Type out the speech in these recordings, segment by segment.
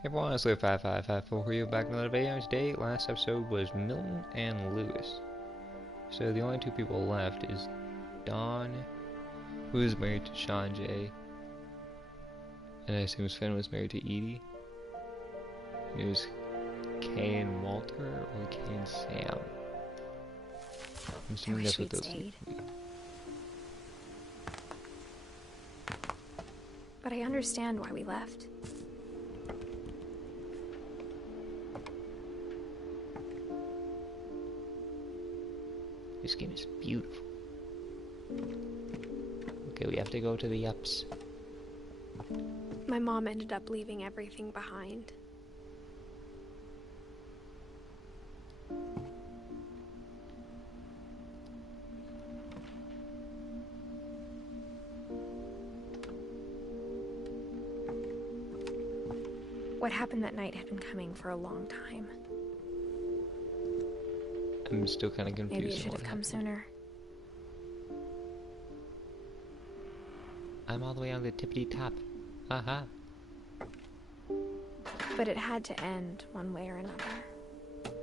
Hey everyone, it's Lou5554 for you, back in another video. Today, last episode was Milton and Lewis. So the only two people left is Dawn, who is married to Sean J. And I assume Sven was married to Edie. It was Kay and Walter, or Kay and Sam. I'm assuming that's what those stayed. But I understand why we left. This game is beautiful. Okay, we have to go to the ups. My mom ended up leaving everything behind. What happened that night had been coming for a long time. I'm still kind of confused. Maybe it should have come sooner. I'm all the way on the tippity top. Haha. But it had to end one way or another.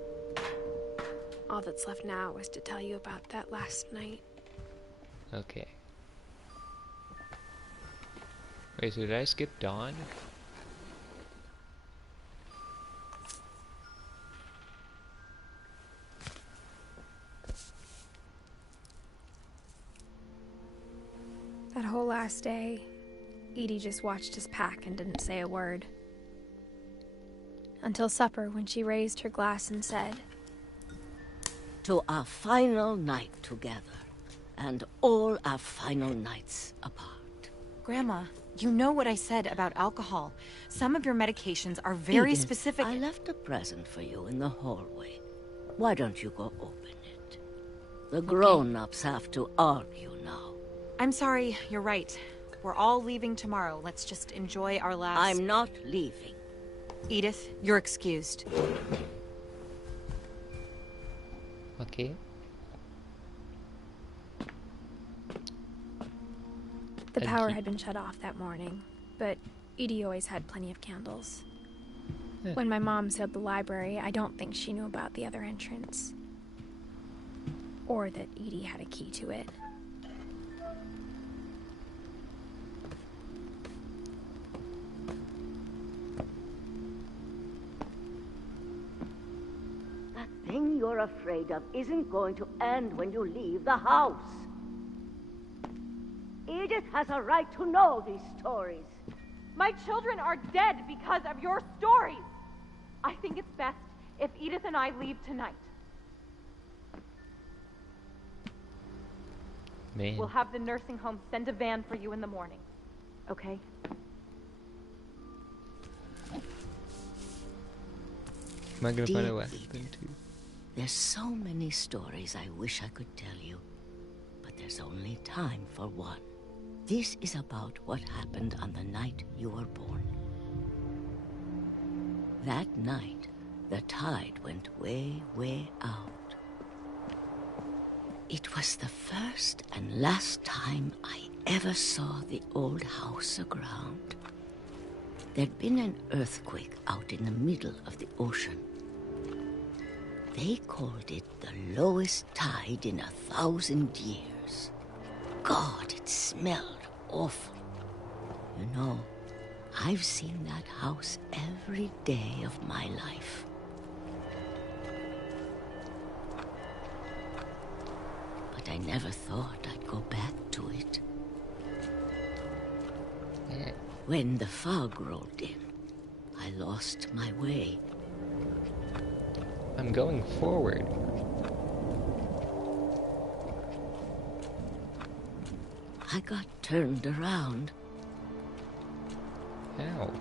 All that's left now was to tell you about that last night. Okay. Wait, so did I skip Dawn? That whole last day, Edie just watched us pack and didn't say a word. Until supper, when she raised her glass and said, "To our final night together, and all our final nights apart." Grandma, you know what I said about alcohol. Some of your medications are very Edith, specific. I left a present for you in the hallway. Why don't you go open it? The grown-ups have to argue now. I'm sorry, you're right. We're all leaving tomorrow. Let's just enjoy our last... I'm not leaving. Edith, you're excused. Okay. the power had been shut off that morning, but Edie always had plenty of candles. When my mom sealed the library, I don't think she knew about the other entrance. Or that Edie had a key to it. That thing you're afraid of isn't going to end when you leave the house. Edith has a right to know these stories. My children are dead because of your stories. I think it's best if Edith and I leave tonight. Man. We'll have the nursing home send a van for you in the morning. Okay? Am I gonna find out what Dear happened to? There's so many stories I wish I could tell you, but there's only time for one. This is about what happened on the night you were born. That night, the tide went way, way out. It was the first and last time I ever saw the old house aground. There'd been an earthquake out in the middle of the ocean. They called it the lowest tide in 1,000 years. God, it smelled awful. You know, I've seen that house every day of my life. But I never thought I'd go back to it. Yeah. When the fog rolled in, I lost my way. I'm going forward. I got turned around. How?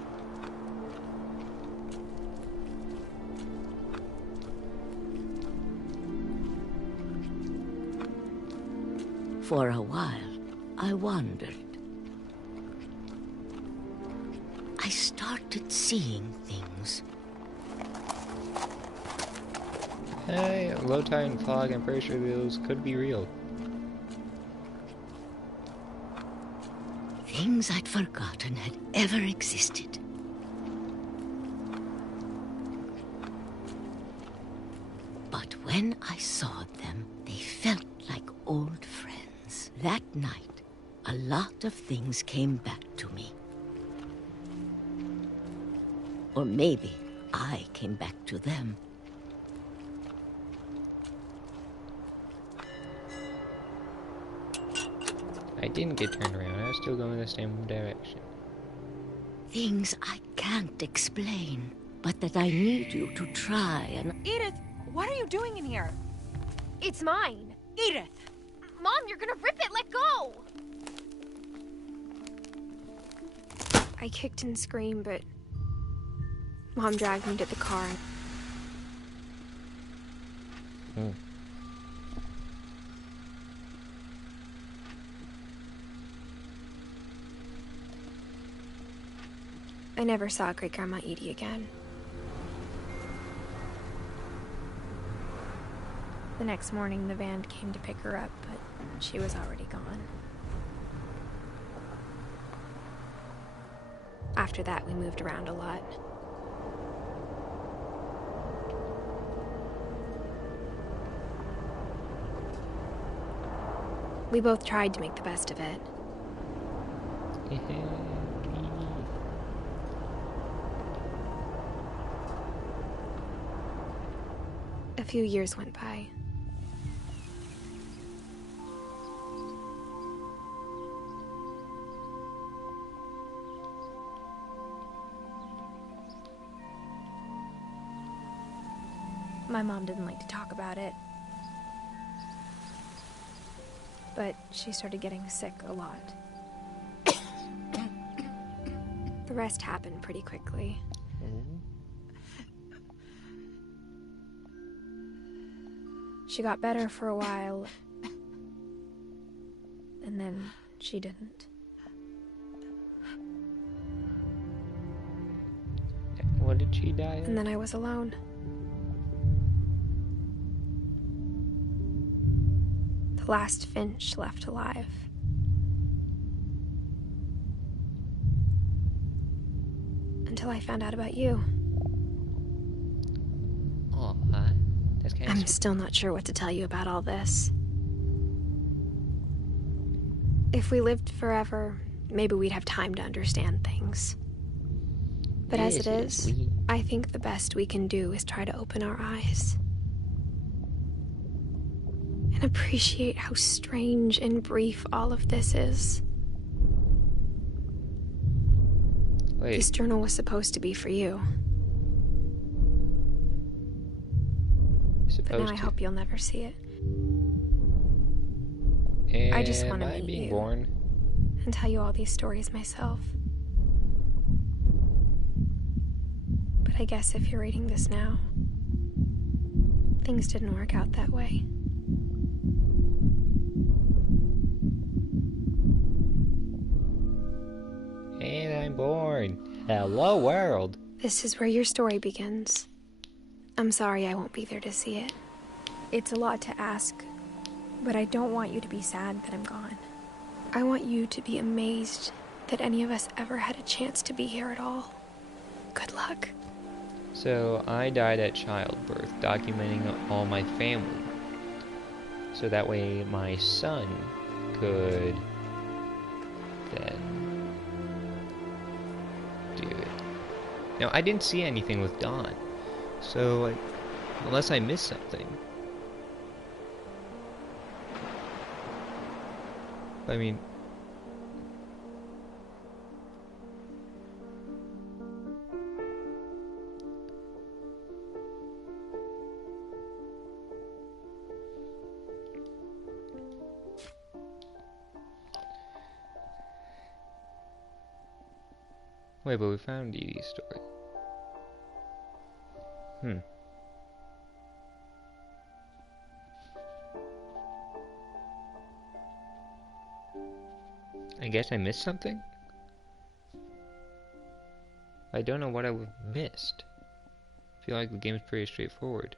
For a while, I wandered. I started seeing things. Hey, low tide and fog, I'm pretty sure those could be real. Things I'd forgotten had ever existed. when I saw them, they felt like old friends. That night, a lot of things came back to me. Or maybe I came back to them. I didn't get turned around. I was still going the same direction. Things I can't explain, but that I need you to try and... Edith, what are you doing in here? It's mine. Edith! Mom, you're gonna rip it! Let go! I kicked and screamed, but Mom dragged me to the car. I never saw Great-Grandma Edie again. The next morning, the van came to pick her up, but she was already gone. After that, we moved around a lot. We both tried to make the best of it. A few years went by. My mom didn't like to talk about it. But she started getting sick a lot. The rest happened pretty quickly. She got better for a while, and then she didn't. What did she die of? And then I was alone. The last Finch left alive. Until I found out about you. Oh, hi. That's kind of I'm still not sure what to tell you about all this. If we lived forever, maybe we'd have time to understand things. But as it is, I think the best we can do is try to open our eyes. And appreciate how strange and brief all of this is. Wait. This journal was supposed to be for you. But now I hope you'll never see it. I just want to meet you born? and tell you all these stories myself. But I guess if you're reading this now, things didn't work out that way. And I'm born. Hello, world. This is where your story begins. I'm sorry I won't be there to see it. It's a lot to ask, but I don't want you to be sad that I'm gone. I want you to be amazed that any of us ever had a chance to be here at all. Good luck. So, I died at childbirth, documenting all my family. So that way my son could then do it. Now, I didn't see anything with Dawn. So, like, unless I missed something. I mean... Wait, but we found Edie's story. I guess I missed something? I don't know what I missed. I feel like the game's pretty straightforward.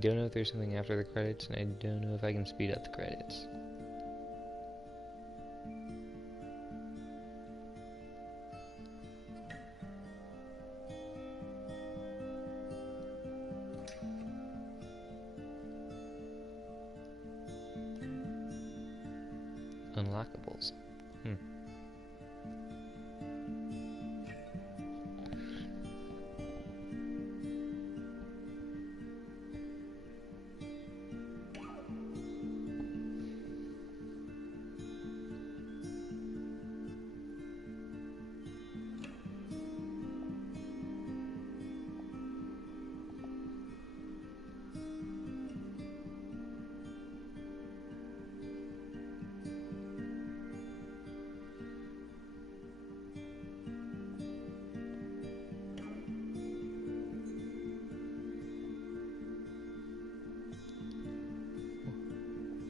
don't know if there's something after the credits, and I don't know if I can speed up the credits. Unlockables.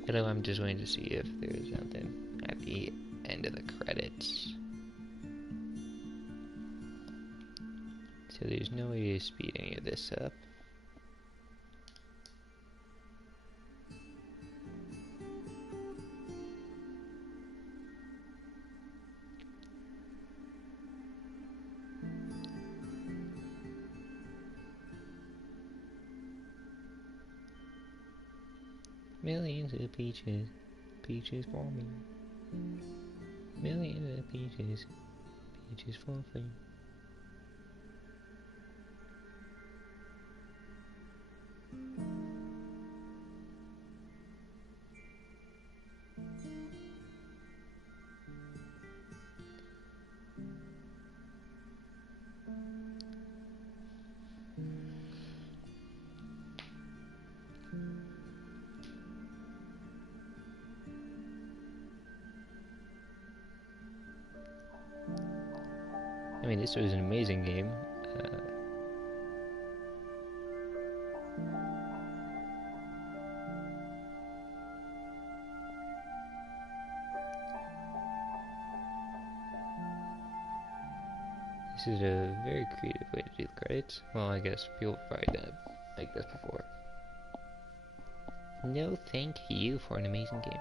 Hello, I'm just waiting to see if there's something at the end of the credits. So there's no way to speed any of this up. Millions of peaches, peaches for me. Millions of peaches, peaches for free. I mean, this was an amazing game. This is a very creative way to do the credits. Well, I guess people probably done it like this before. No, thank you for an amazing game.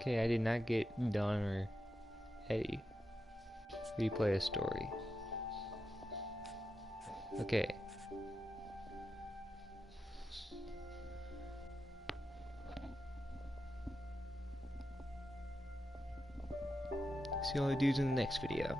Okay, I did not get Dawn or Edie. Replay a story. Okay. See all the dudes in the next video.